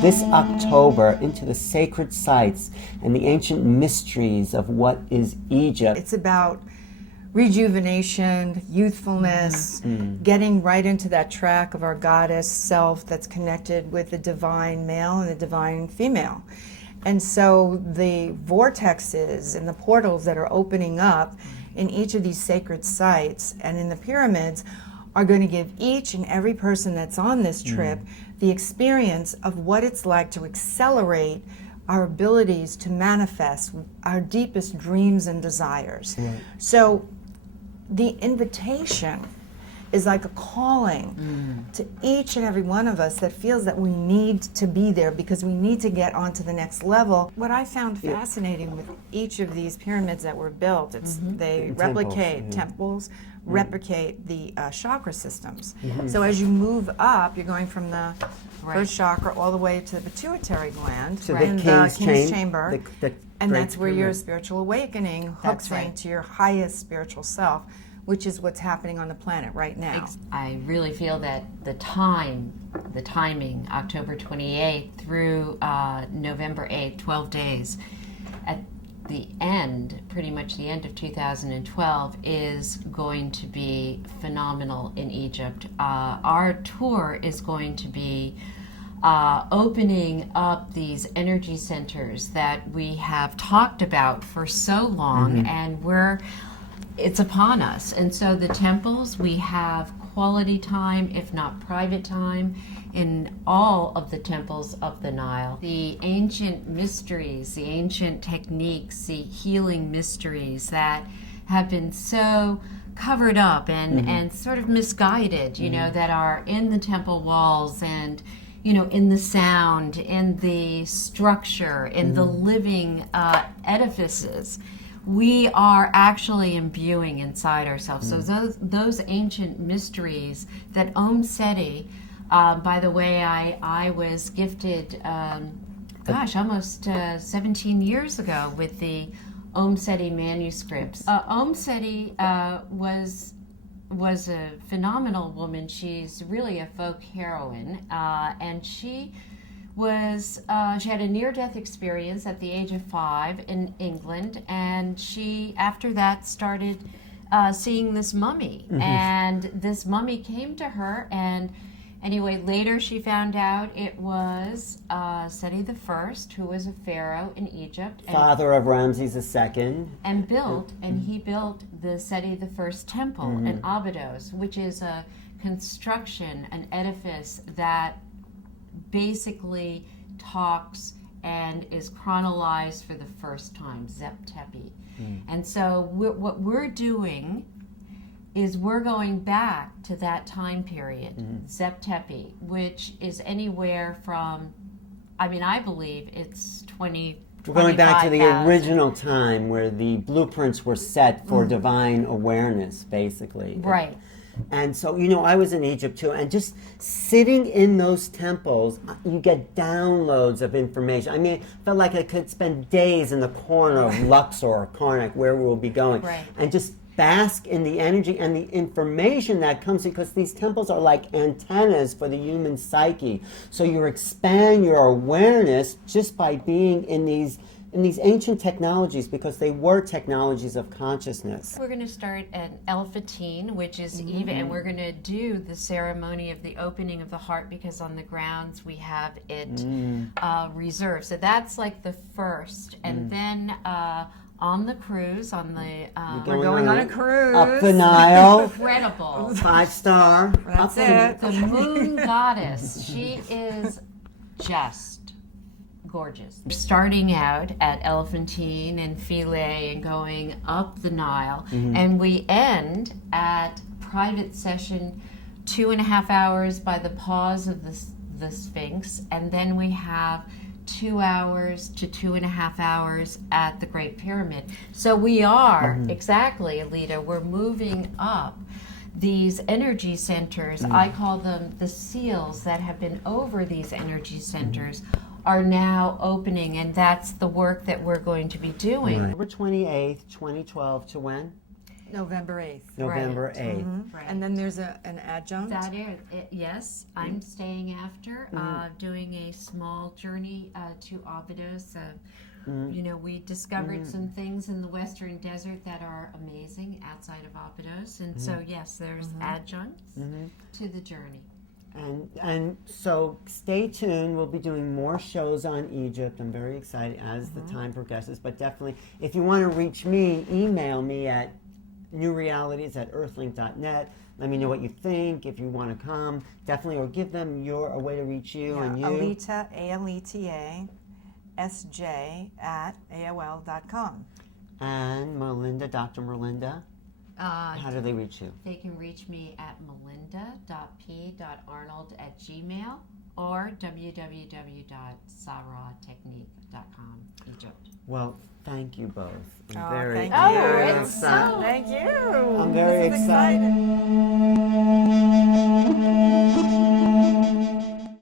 this October into the sacred sites and the ancient mysteries of what is Egypt. It's about rejuvenation, youthfulness, getting right into that track of our goddess self that's connected with the divine male and the divine female. And so the vortexes and the portals that are opening up in each of these sacred sites and in the pyramids are going to give each and every person that's on this trip the experience of what it's like to accelerate our abilities to manifest our deepest dreams and desires. So the invitation is like a calling to each and every one of us that feels that we need to be there because we need to get onto the next level. What I found fascinating with each of these pyramids that were built, they replicate temples, replicate the chakra systems. So as you move up, you're going from the first chakra all the way to the pituitary gland To in the King's Chamber. And great that's where your pyramid. spiritual awakening That's hooks right. into your highest spiritual self, which is what's happening on the planet right now. I really feel that the timing, October 28th through November 8th, 12 days, at the end, pretty much the end of 2012, is going to be phenomenal in Egypt. Our tour is going to be opening up these energy centers that we have talked about for so long, and it's upon us. And so the temples, we have quality time, if not private time, in all of the temples of the Nile. The ancient mysteries, the ancient techniques, the healing mysteries that have been so covered up and sort of misguided, you know, that are in the temple walls and, you know, in the sound, in the structure, in the living edifices. We are actually imbuing inside ourselves. So those ancient mysteries that Om Seti, by the way, I was gifted, almost 17 years ago with the Om Seti manuscripts. Om Seti was a phenomenal woman. She's really a folk heroine, and she had a near-death experience at the age of 5 in England, and she, after that, started seeing this mummy. And this mummy came to her, and anyway, later she found out it was Seti I, who was a pharaoh in Egypt. Father of Ramses II. And he built the Seti I temple in Abydos, which is a construction, an edifice that basically talks and is chronologized for the first time, Zep Tepi. And so what we're doing is we're going back to that time period, Zep Tepi, which is anywhere from, I believe it's 20, We're going back to the 25,000. original time where the blueprints were set for divine awareness, basically. Right. And so, you know, I was in Egypt too, and just sitting in those temples, you get downloads of information. I mean, it felt like I could spend days in the corner of Luxor or Karnak, where we'll be going, and just bask in the energy and the information that comes, because these temples are like antennas for the human psyche. So you expand your awareness just by being in these ancient technologies, because they were technologies of consciousness. We're going to start at El Fatin, which is even, and we're going to do the ceremony of the opening of the heart, because on the grounds we have it reserved. So that's like the first, and then on the cruise, We're going on a cruise. Up the Nile. incredible 5-star. That's it. the moon goddess. She is just gorgeous. Starting out at Elephantine and Philae and going up the Nile, and we end at private session 2.5 hours by the pause of the Sphinx, and then we have 2 hours to 2.5 hours at the Great Pyramid. So we are, exactly, Alita, we're moving up these energy centers. I call them the seals that have been over these energy centers are now opening, and that's the work that we're going to be doing. October 28th, 2012 to when? November 8th. November Right. 8th. Right. And then there's an adjunct. That is, yes, I'm staying after, doing a small journey to Abydos. You know, we discovered some things in the Western Desert that are amazing outside of Abydos, and so yes, there's adjuncts to the journey. And so stay tuned. We'll be doing more shows on Egypt. I'm very excited as the time progresses. But definitely, if you want to reach me, email me at newrealities@earthlink.net. Let me know what you think. If you want to come, definitely, or give them a way to reach you and you. Aleta, ALETA, SJ at AOL.com. And Melinda, Dr. Melinda. How do they reach you? They can reach me at melinda.p.arnold@gmail or www.sarawtechnique.com, Egypt. Well, thank you both. I'm Oh, very, thank very you. excited. Thank you. I'm very This is excited. exciting.